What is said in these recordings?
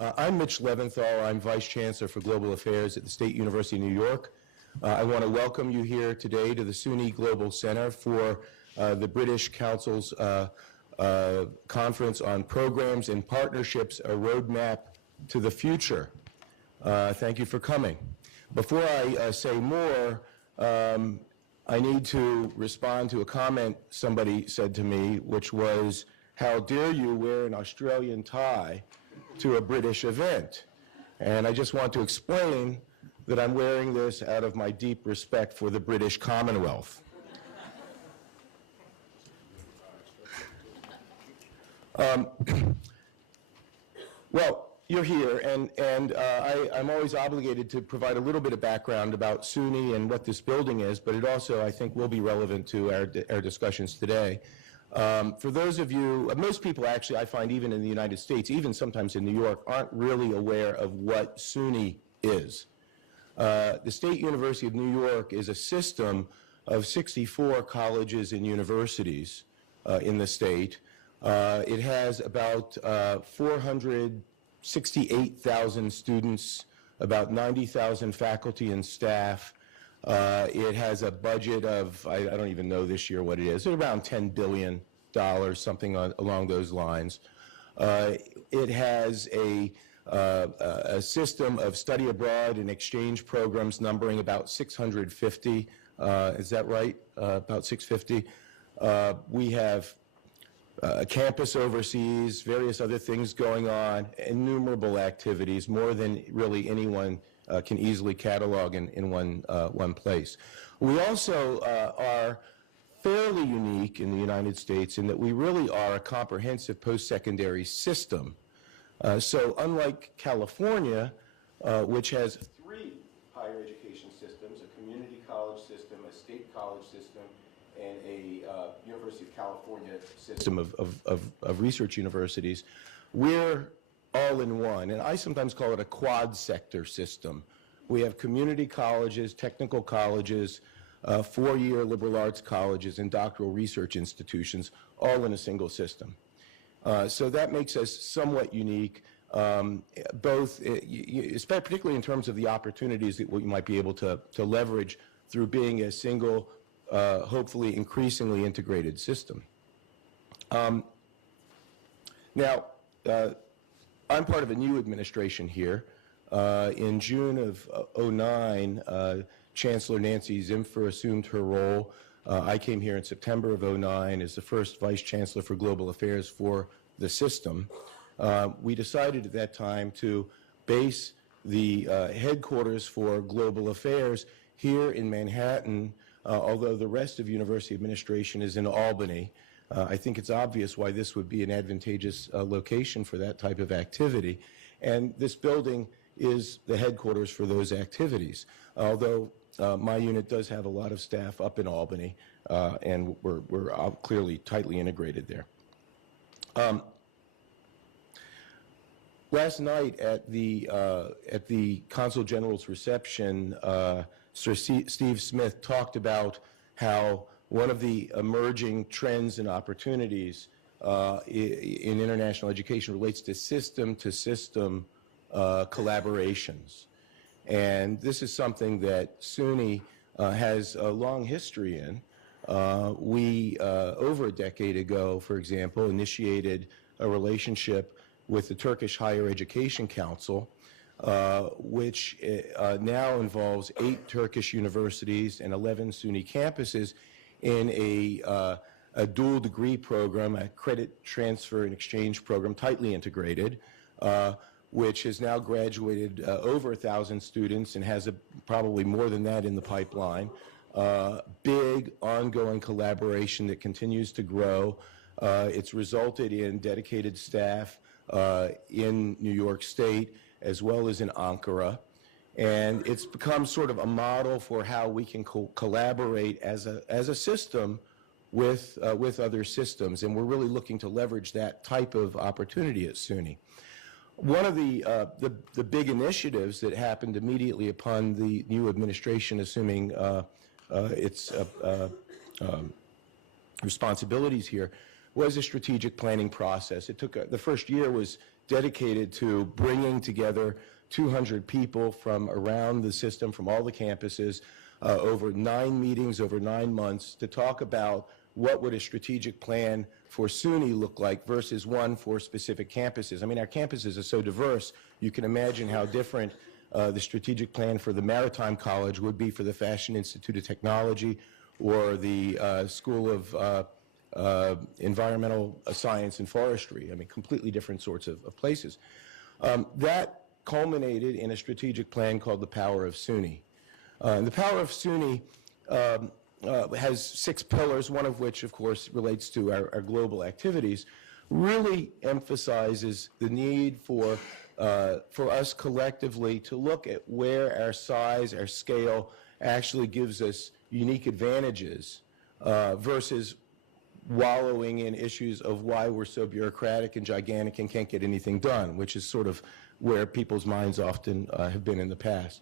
I'm Mitch Leventhal. I'm Vice Chancellor for Global Affairs at the State University of New York. I want to welcome you here today to the SUNY Global Center for the British Council's Conference on Programs and Partnerships, a Roadmap to the Future. Thank you for coming. Before I say more, I need to respond to a comment somebody said to me, which was, how dare you wear an Australian tie to a British event? And I just want to explain that I'm wearing this out of my deep respect for the British Commonwealth. Well, you're here, and I'm always obligated to provide a little bit of background about SUNY and what this building is, but it also, I think, will be relevant to our discussions today. For those of you, most people actually, I find, even in the United States, even sometimes in New York, aren't really aware of what SUNY is. The State University of New York is a system of 64 colleges and universities in the state. It has about 468,000 students, about 90,000 faculty and staff. It has a budget of, I don't even know this year what it is, around $10 billion, something along those lines. It has a system of study abroad and exchange programs numbering about 650. Is that right? About 650. We have a campus overseas, various other things going on, innumerable activities, more than really anyone can easily catalog in one place. We also are fairly unique in the United States in that we really are a comprehensive post-secondary system. So unlike California, which has three higher education systems, a community college system, a state college system, and a University of California system of research universities, we're all in one. And I sometimes call it a quad sector system. We have community colleges, technical colleges, four-year liberal arts colleges, and doctoral research institutions, all in a single system. So that makes us somewhat unique, particularly in terms of the opportunities that we might be able to leverage through being a single, hopefully increasingly integrated system. Now, I'm part of a new administration here. In June of '09, Chancellor Nancy Zimpher assumed her role. I came here in September of '09 as the first Vice Chancellor for Global Affairs for the system. We decided at that time to base the headquarters for global affairs here in Manhattan, although the rest of university administration is in Albany. I think it's obvious why this would be an advantageous location for that type of activity. And this building is the headquarters for those activities, although my unit does have a lot of staff up in Albany, and we're clearly tightly integrated there. Last night at the Consul General's reception, Sir Steve Smith talked about how one of the emerging trends and opportunities in international education relates to system-to-system collaborations. And this is something that SUNY has a long history in. We, over a decade ago, for example, initiated a relationship with the Turkish Higher Education Council, which now involves 8 Turkish universities and 11 SUNY campuses in a dual degree program, a credit transfer and exchange program, tightly integrated, which has now graduated over 1,000 students and has probably more than that in the pipeline. Big ongoing collaboration that continues to grow. It's resulted in dedicated staff in New York State as well as in Ankara. And it's become sort of a model for how we can collaborate as a system with other systems. And we're really looking to leverage that type of opportunity at SUNY. One of the big initiatives that happened immediately upon the new administration assuming its responsibilities here was a strategic planning process. It took, the first year was dedicated to bringing together 200 people from around the system, from all the campuses, over 9 meetings over 9 months to talk about what would a strategic plan for SUNY look like versus one for specific campuses. I mean, our campuses are so diverse, you can imagine how different the strategic plan for the Maritime College would be for the Fashion Institute of Technology or the School of Environmental Science and Forestry. I mean, completely different sorts of places. That culminated in a strategic plan called the Power of SUNY. The Power of SUNY has 6 pillars, one of which, of course, relates to our global activities, really emphasizes the need for us collectively to look at where our size, our scale, actually gives us unique advantages versus wallowing in issues of why we're so bureaucratic and gigantic and can't get anything done, which is sort of where people's minds often have been in the past.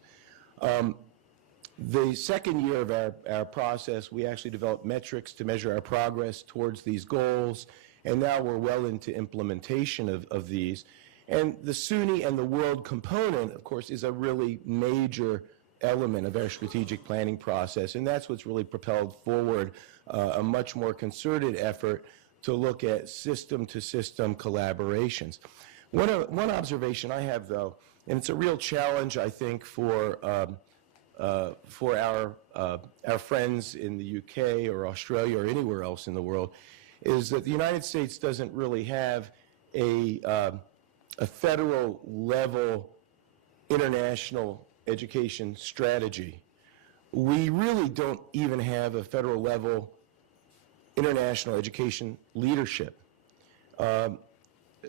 The second year of our process, we actually developed metrics to measure our progress towards these goals, and now we're well into implementation of these. And the SUNY and the world component, of course, is a really major element of our strategic planning process, and that's what's really propelled forward a much more concerted effort to look at system-to-system collaborations. One observation I have, though, and it's a real challenge, I think, for our friends in the UK or Australia or anywhere else in the world, is that the United States doesn't really have a federal level international education strategy. We really don't even have a federal level international education leadership.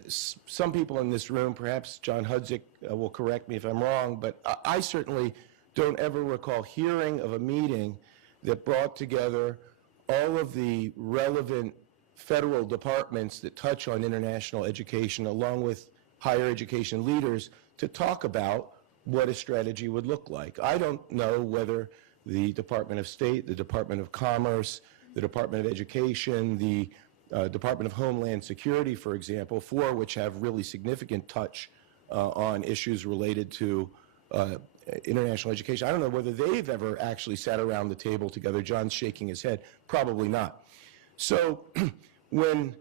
Some people in this room, perhaps John Hudzik will correct me if I'm wrong, but I certainly don't ever recall hearing of a meeting that brought together all of the relevant federal departments that touch on international education, along with higher education leaders, to talk about what a strategy would look like. I don't know whether the Department of State, the Department of Commerce, the Department of Education, the Department of Homeland Security, for example, four which have really significant touch on issues related to international education. I don't know whether they've ever actually sat around the table together. John's shaking his head. Probably not. So when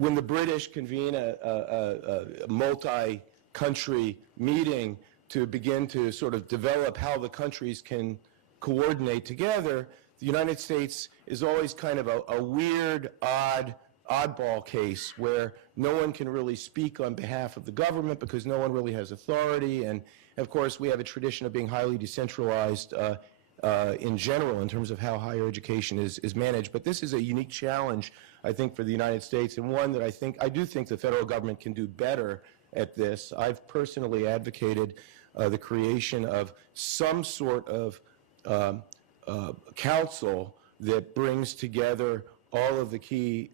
the British convene a multi-country meeting to begin to sort of develop how the countries can coordinate together, the United States is always kind of a weird, oddball case where no one can really speak on behalf of the government because no one really has authority. And of course, we have a tradition of being highly decentralized in general in terms of how higher education is managed. But this is a unique challenge, I think, for the United States, and one that I do think the federal government can do better at this. I've personally advocated the creation of some sort of council that brings together all of the key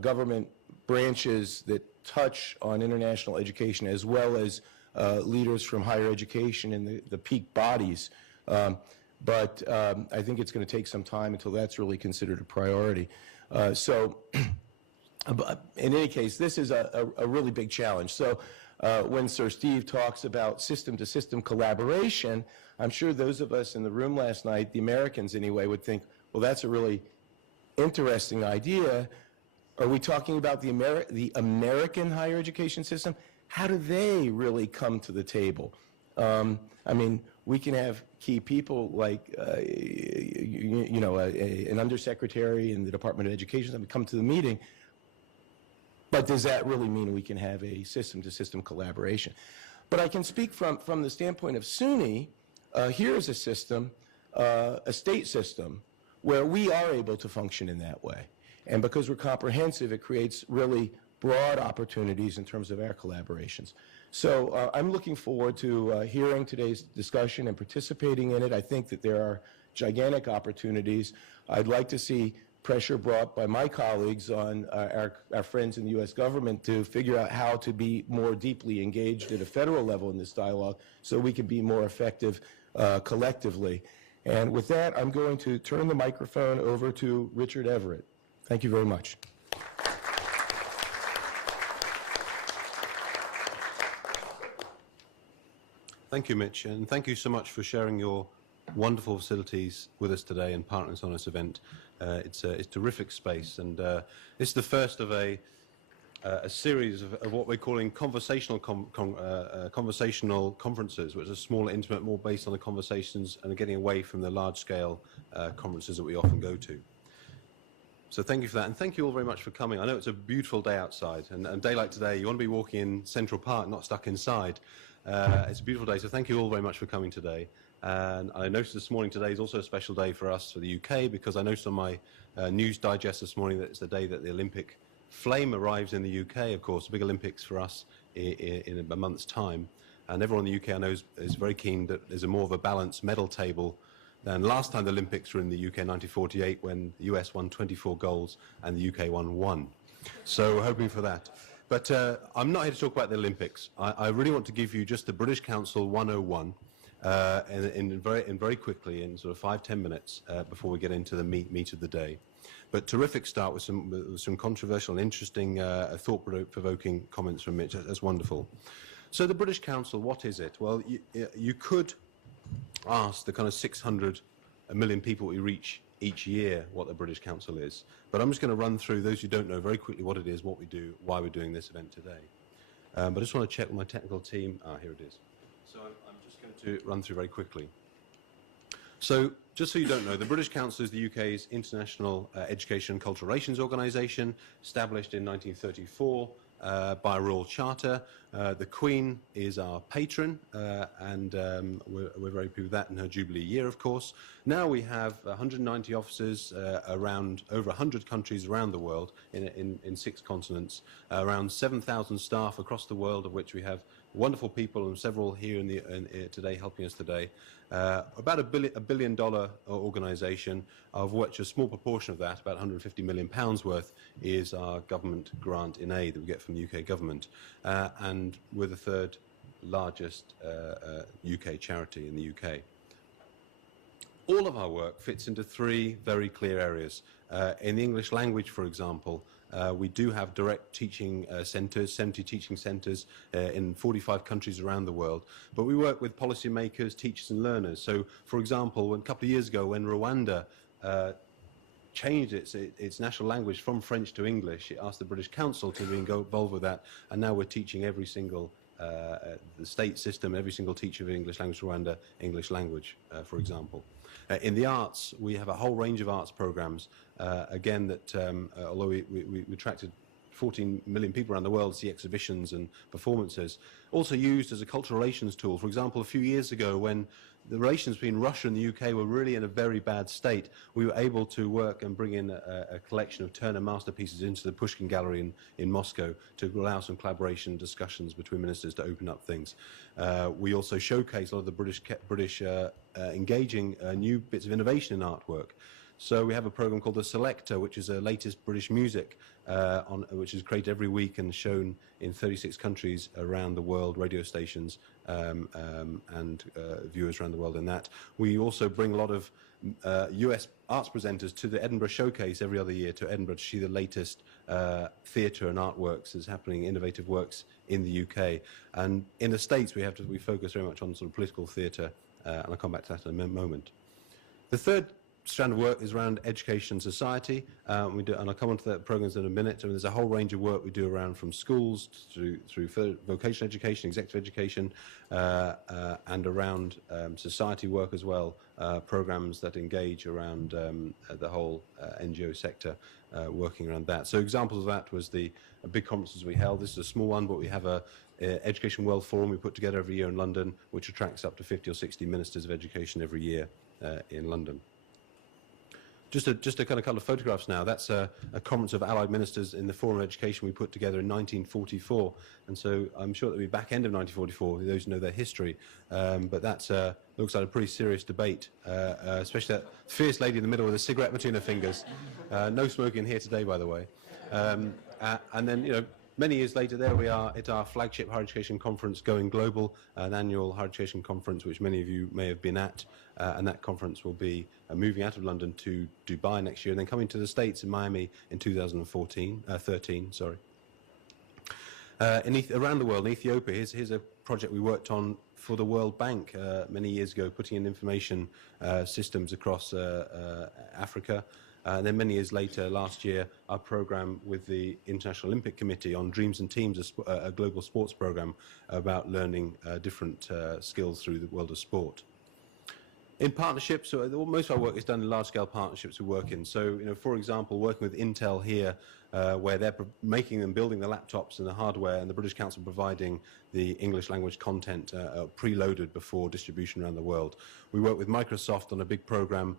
government branches that touch on international education, as well as leaders from higher education and the peak bodies. But I think it's going to take some time until that's really considered a priority. So in any case, this is a really big challenge. So when Sir Steve talks about system-to-system collaboration, I'm sure those of us in the room last night, the Americans anyway, would think, well, that's a really interesting idea. Are we talking about the American higher education system? How do they really come to the table? I mean, we can have key people like, an undersecretary in the Department of Education that come to the meeting, but does that really mean we can have a system-to-system collaboration? But I can speak from the standpoint of SUNY. Here is a system, a state system, where we are able to function in that way. And because we're comprehensive, it creates really broad opportunities in terms of our collaborations. So I'm looking forward to hearing today's discussion and participating in it. I think that there are gigantic opportunities. I'd like to see pressure brought by my colleagues on our friends in the U.S. government to figure out how to be more deeply engaged at a federal level in this dialogue so we can be more effective collectively. And with that, I'm going to turn the microphone over to Richard Everitt. Thank you very much. Thank you, Mitch, and thank you so much for sharing your wonderful facilities with us today and partnering us on this event. It's a terrific space, and this is the first of a series of what we're calling conversational conferences, which are smaller, intimate, more based on the conversations and getting away from the large-scale conferences that we often go to. So thank you for that, and thank you all very much for coming. I know it's a beautiful day outside, and a day like today, you want to be walking in Central Park, not stuck inside. It's a beautiful day, so thank you all very much for coming today. And I noticed this morning today is also a special day for us, for the UK, because I noticed on my news digest this morning that it's the day that the Olympic flame arrives in the UK, of course, the big Olympics for us in a month's time. And everyone in the UK I know is very keen that there's more of a balanced medal table than last time the Olympics were in the UK in 1948, when the US won 24 golds and the UK won 1. So we're hoping for that. But I'm not here to talk about the Olympics. I really want to give you just the British Council 101 very quickly, in sort of 5-10 minutes before we get into the meat of the day. But terrific start with some controversial and interesting, thought-provoking comments from Mitch. That's wonderful. So the British Council, what is it? Well, you could ask the kind of 600 million people we reach each year what the British Council is. But I'm just going to run through, those who don't know, very quickly what it is, what we do, why we're doing this event today. But I just want to check with my technical team. Here it is. So I'm just going to run through very quickly. So just so you don't know, the British Council is the UK's international education and cultural relations organisation, established in 1934 by a royal charter. The Queen is our patron, and we're very pleased with that in her Jubilee year, of course. Now we have 190 offices around over 100 countries around the world, in 6 continents, around 7,000 staff across the world, of which we have wonderful people and several here today helping us today. About a $1 billion organisation, of which a small proportion of that, about £150 million worth, is our government grant in aid that we get from the UK government. And we're the 3rd largest UK charity in the UK. All of our work fits into 3 very clear areas. In the English language, for example, we do have direct teaching centres, 70 teaching centres in 45 countries around the world. But we work with policymakers, teachers and learners. So, for example, a couple of years ago when Rwanda changed its national language from French to English, it asked the British Council to be involved with that. And now we're teaching every single, the state system, every single teacher of English language Rwanda, English language, for example. In the arts, we have a whole range of arts programs, again, that although we attracted 14 million people around the world to see exhibitions and performances, also used as a cultural relations tool. For example, a few years ago, when the relations between Russia and the UK were really in a very bad state, we were able to work and bring in a collection of Turner masterpieces into the Pushkin Gallery in Moscow to allow some collaboration and discussions between ministers to open up things. We also showcase a lot of the British engaging new bits of innovation in artwork. So we have a program called The Selector, which is the latest British music, which is created every week and shown in 36 countries around the world, radio stations and viewers around the world in that. We also bring a lot of US arts presenters to the Edinburgh Showcase every other year to Edinburgh to see the latest theatre and artworks that's happening, innovative works in the UK. And in the States, we focus very much on sort of political theatre, and I'll come back to that in a moment. The third strand of work is around education and society, and I'll come on to that programs in a minute. There's a whole range of work we do around from schools through vocational education, executive education, and around society work as well, programs that engage around the whole NGO sector, working around that. So examples of that was the big conferences we held. This is a small one, but we have a Education World Forum we put together every year in London, which attracts up to 50 or 60 ministers of education every year in London. Just a kind of couple of photographs now. That's a conference of allied ministers in the Forum of Education we put together in 1944. And so I'm sure that will be back end of 1944, those who know their history. But that looks like a pretty serious debate, especially that fierce lady in the middle with a cigarette between her fingers. No smoking here today, by the way. And then, many years later, there we are at our flagship higher education conference, Going Global, an annual higher education conference which many of you may have been at, and that conference will be moving out of London to Dubai next year, and then coming to the States in Miami in 2013. Sorry. Around the world, in Ethiopia, here's a project we worked on for the World Bank many years ago, putting in information systems across Africa. And then many years later, last year, our program with the International Olympic Committee on Dreams and Teams, a global sports program about learning different skills through the world of sport. In partnerships, so most of our work is done in large-scale partnerships we work in. So, for example, working with Intel here, where they're making and building the laptops and the hardware, and the British Council providing the English language content preloaded before distribution around the world. We work with Microsoft on a big program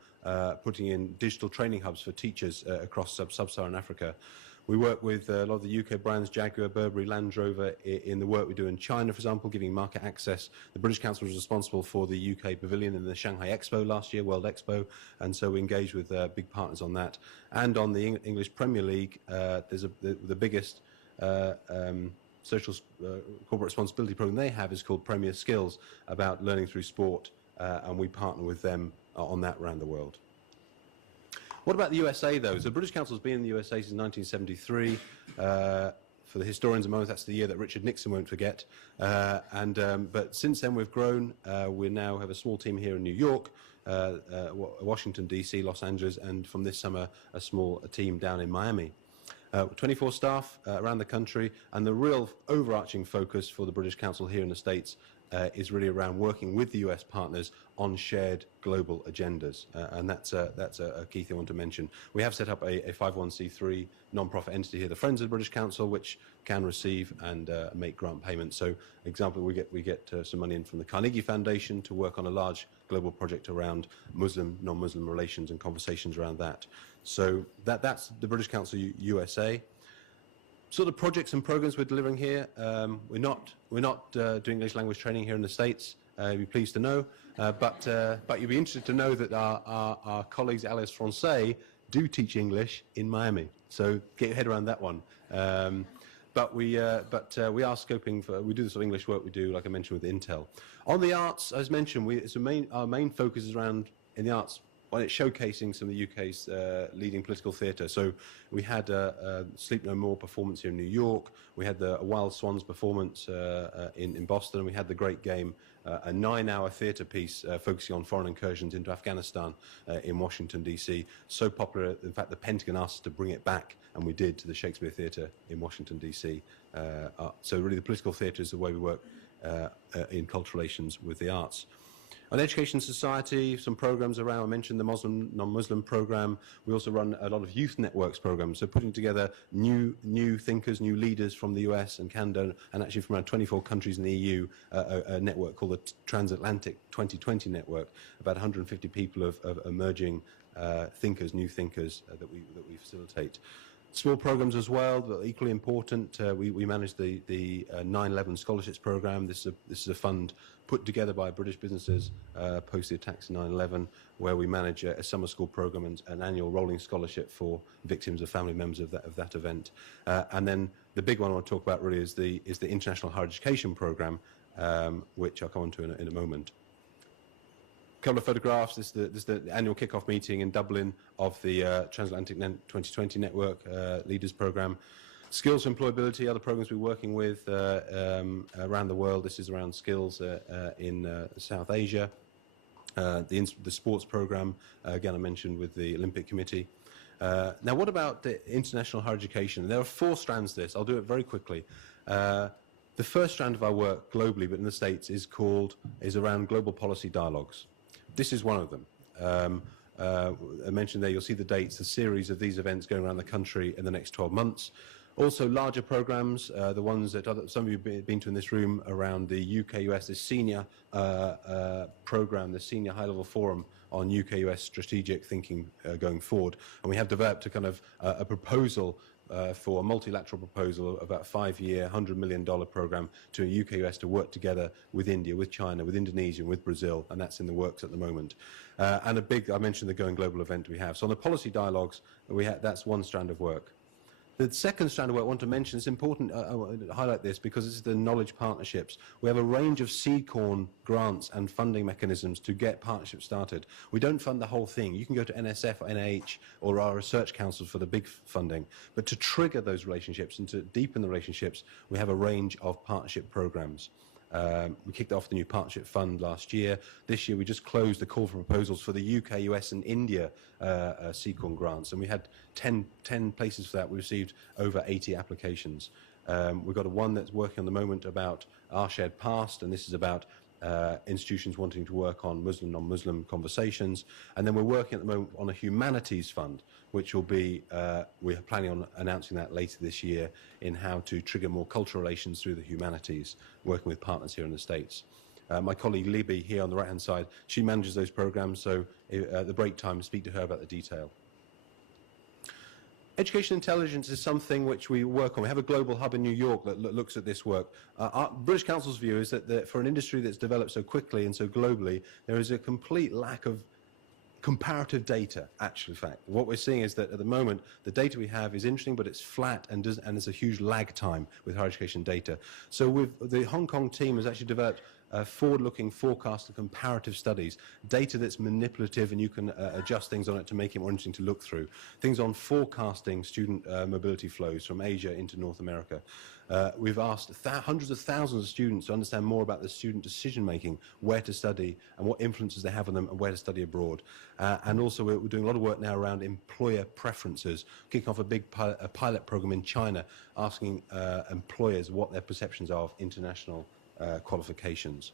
putting in digital training hubs for teachers across sub-Saharan Africa. We work with a lot of the UK brands, Jaguar, Burberry, Land Rover, in the work we do in China, for example, giving market access. The British Council was responsible for the UK pavilion in the Shanghai Expo last year, World Expo, and so we engage with big partners on that. And on the English Premier League, there's the biggest social corporate responsibility program they have is called Premier Skills, about learning through sport, and we partner with them on that around the world. What about the USA, though? So the British Council has been in the USA since 1973. For the historians among us, that's the year that Richard Nixon won't forget. But since then, we've grown. We now have a small team here in New York, Washington, D.C., Los Angeles, and from this summer, a small team down in Miami. 24 staff around the country, and the real overarching focus for the British Council here in the States is really around working with the US partners on shared global agendas, and that's a key thing I want to mention. We have set up a 501c3 non-profit entity here, the Friends of the British Council, which can receive and make grant payments. So, example, we get some money in from the Carnegie Foundation to work on a large global project around Muslim, non-Muslim relations and conversations around that. So that's the British Council USA. Sort of projects and programs we're delivering here. We're not doing English language training here in the States. You'll be pleased to know, but you'll be interested to know that our colleagues at Alliance Française do teach English in Miami. So get your head around that one. But we are scoping for. We do the sort of English work we do, like I mentioned with Intel. On the arts, as mentioned, our main focus is around in the arts. Well, it's showcasing some of the UK's leading political theatre. So we had a Sleep No More performance here in New York. We had the Wild Swans performance in Boston. And we had The Great Game, a 9-hour theatre piece focusing on foreign incursions into Afghanistan in Washington, D.C. So popular, in fact, the Pentagon asked us to bring it back, and we did, to the Shakespeare Theatre in Washington, D.C. So really the political theatre is the way we work in cultural relations with the arts. On Education Society, some programs around. I mentioned the Muslim, non-Muslim program. We also run a lot of youth networks programs, so putting together new thinkers, new leaders from the US and Canada, and actually from around 24 countries in the EU, a network called the Transatlantic 2020 Network, about 150 people of emerging thinkers, new thinkers that we facilitate. Small programs as well, but equally important. We manage the 9/11 scholarships program. This is a fund put together by British businesses post the attacks of 9/11, where we manage a summer school program and an annual rolling scholarship for victims or family members of that event. And then the big one I want to talk about really is the International Higher Education program, which I'll come on to in a moment. Couple of photographs. This is the annual kickoff meeting in Dublin of the Transatlantic 2020 Network Leaders Program. Skills employability, other programs we're working with around the world. This is around skills in South Asia. The sports program, again, I mentioned with the Olympic Committee. Now, what about the international higher education? There are 4 strands to this. I'll do it very quickly. The first strand of our work globally, but in the States, is around global policy dialogues. This is one of them. I mentioned there, you'll see the dates, the series of these events going around the country in the next 12 months. Also, larger programs, the ones that some of you have been to in this room around the UK-US, the senior program, the senior high-level forum on UK-US strategic thinking going forward. And we have developed a kind of a proposal for a multilateral proposal of about a 5-year, $100 million program to a UK-US to work together with India, with China, with Indonesia, and with Brazil, and that's in the works at the moment. And I mentioned the Going Global event we have. So on the policy dialogues, that's one strand of work. The second strand of work I want to mention, it's important I want to highlight this because this is the knowledge partnerships. We have a range of seed corn grants and funding mechanisms to get partnerships started. We don't fund the whole thing. You can go to NSF or NIH or our research councils for the big funding. But to trigger those relationships and to deepen the relationships, we have a range of partnership programs. We kicked off the new partnership fund last year. This year we just closed the call for proposals for the UK, US and India seed corn grants, and we had 10 places for that. We received over 80 applications. We've got one that's working on the moment about our shared past, and this is about institutions wanting to work on Muslim, non-Muslim conversations. And then we're working at the moment on a humanities fund, which will be, we're planning on announcing that later this year, in how to trigger more cultural relations through the humanities, working with partners here in the States. My colleague Libby here on the right-hand side, she manages those programs, so at the break time, speak to her about the detail. Education intelligence is something which we work on. We have a global hub in New York that looks at this work. Our British Council's view is that for an industry that's developed so quickly and so globally, there is a complete lack of comparative data, actually, in fact. What we're seeing is that at the moment, the data we have is interesting, but it's flat and there's a huge lag time with higher education data. So the Hong Kong team has actually developed forward-looking forecast and comparative studies, data that's manipulative and you can adjust things on it to make it more interesting to look through. Things on forecasting student mobility flows from Asia into North America. We've asked hundreds of thousands of students to understand more about the student decision-making, where to study and what influences they have on them and where to study abroad. And also we're doing a lot of work now around employer preferences, kicking off a big pilot program in China, asking employers what their perceptions are of international qualifications.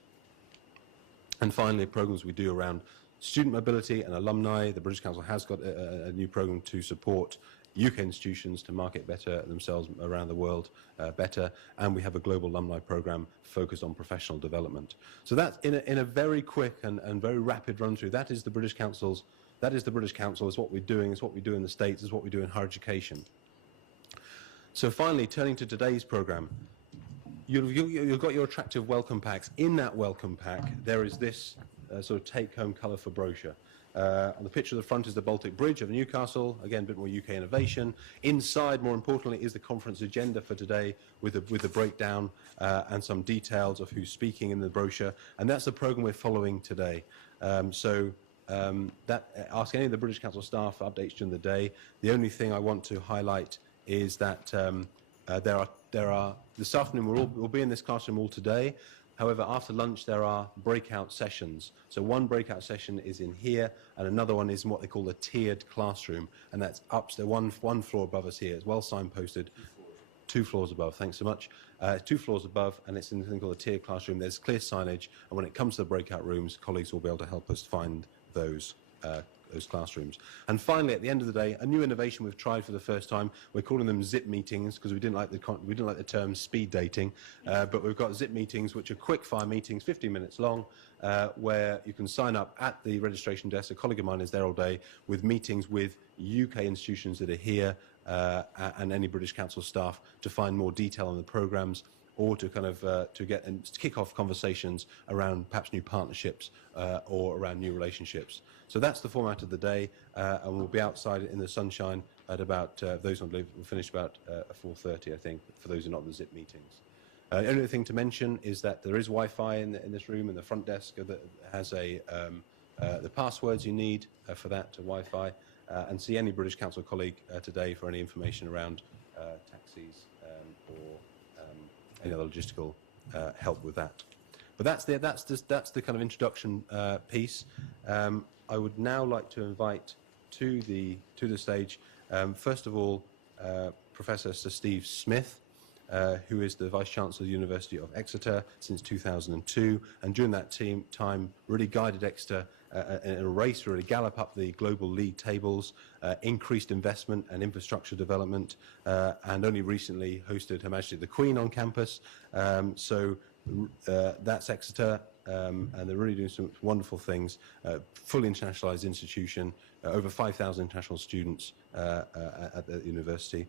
And finally, programs we do around student mobility and alumni. The British Council has got a new program to support UK institutions to market better themselves around the world better, and we have a global alumni program focused on professional development. So that's in a very quick and very rapid run through. That is the British Council's. That is the British Council. It's what we're doing. It's what we do in the States. It's what we do in higher education. So finally, turning to today's program. You've got your attractive welcome packs. In that welcome pack, there is this sort of take-home colourful brochure. On the picture at the front is the Baltic Bridge of Newcastle, again, a bit more UK innovation. Inside, more importantly, is the conference agenda for today with the breakdown and some details of who's speaking in the brochure. And that's the programme we're following today. Ask any of the British Council staff for updates during the day. The only thing I want to highlight is that this afternoon we'll be in this classroom all today. However, after lunch there are breakout sessions. So one breakout session is in here, and another one is in what they call a tiered classroom, and that's upstairs, one floor above us here. It's well signposted. 2 floors above. Thanks so much. 2 floors above, and it's in something called a tiered classroom. There's clear signage, and when it comes to the breakout rooms, colleagues will be able to help us find those classrooms. And finally, at the end of the day, a new innovation we've tried for the first time. We're calling them zip meetings because we didn't like the term speed dating, but we've got zip meetings, which are quick-fire meetings, 15 minutes long, where you can sign up at the registration desk. A colleague of mine is there all day with meetings with UK institutions that are here and any British Council staff to find more detail on the programmes, or to kind of to kick off conversations around perhaps new partnerships or around new relationships. So that's the format of the day, and we'll be outside in the sunshine at about, those who will finish about 4:30, I think, for those who are not in the zip meetings. The only thing to mention is that there is Wi-Fi in this room, and the front desk that has the passwords you need for that Wi-Fi, and see any British Council colleague today for any information around taxis or any other logistical help with that. But that's the kind of introduction piece. I would now like to invite to the stage, first of all, Professor Sir Steve Smith, who is the Vice Chancellor of the University of Exeter since 2002, and during that time really guided Exeter in a race to really gallop up the global league tables, increased investment and infrastructure development, and only recently hosted Her Majesty the Queen on campus. That's Exeter, and they're really doing some wonderful things. Fully internationalised institution, over 5,000 international students at the university.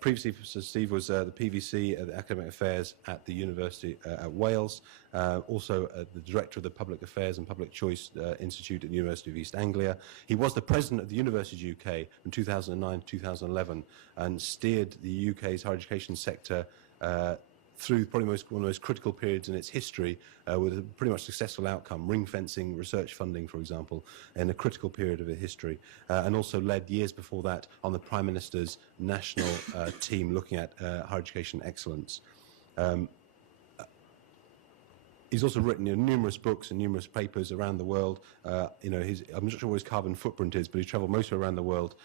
Previously, Sir Steve was the PVC at the Academic Affairs at the University at Wales, also the Director of the Public Affairs and Public Choice Institute at the University of East Anglia. He was the President of the University of the UK from 2009 to 2011 and steered the UK's higher education sector through probably one of the most critical periods in its history with a pretty much successful outcome, ring-fencing research funding, for example, in a critical period of its history, and also led years before that on the Prime Minister's national team looking at higher education excellence. He's also written numerous books and numerous papers around the world. I'm not sure what his carbon footprint is, but he's travelled mostly around the world,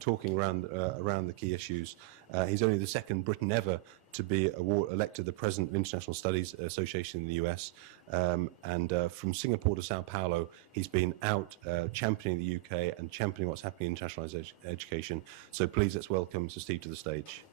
talking around the key issues. He's only the second Briton ever to be elected the President of International Studies Association in the US. From Singapore to Sao Paulo, he's been out championing the UK and championing what's happening in international education. So please, let's welcome Sir Steve to the stage.